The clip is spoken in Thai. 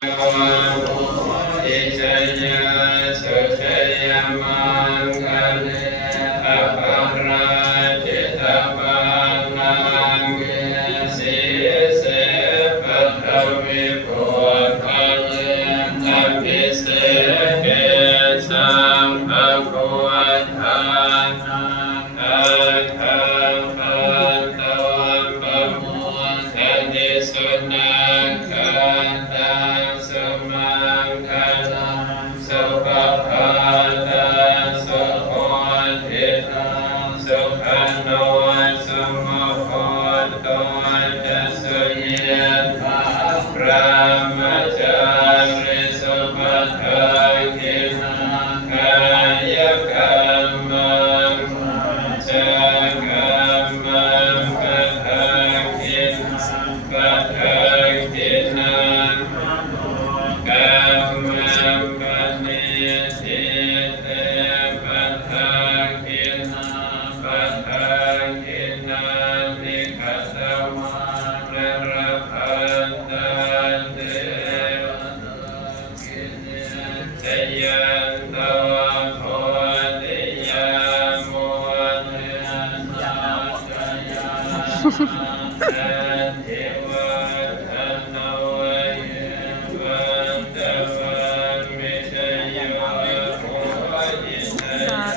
อิชยาสุชยมังคะเลอภราจิตปันนังเกสีเสปัทวิปุตตะเยอภิเสเกสังภะคะวะทานังอะหังปัตตวันปะโมทนิสุนังคะตังสุมังคลังสุปภาตังสุโหติตังสุขันโนสุโมโหตุจัสสุเยธาพระมจาริสุปัฏฐาคินังกายกรรมังวาจากรรมังปัฏฐาคินังกัมมังปณิทิเตปัฏฐาคินังปัฏฐาคินังนิคัตมังนรพันตันเตกิเนชยันตวะโพธิยามโมเนยัญชยาเทวา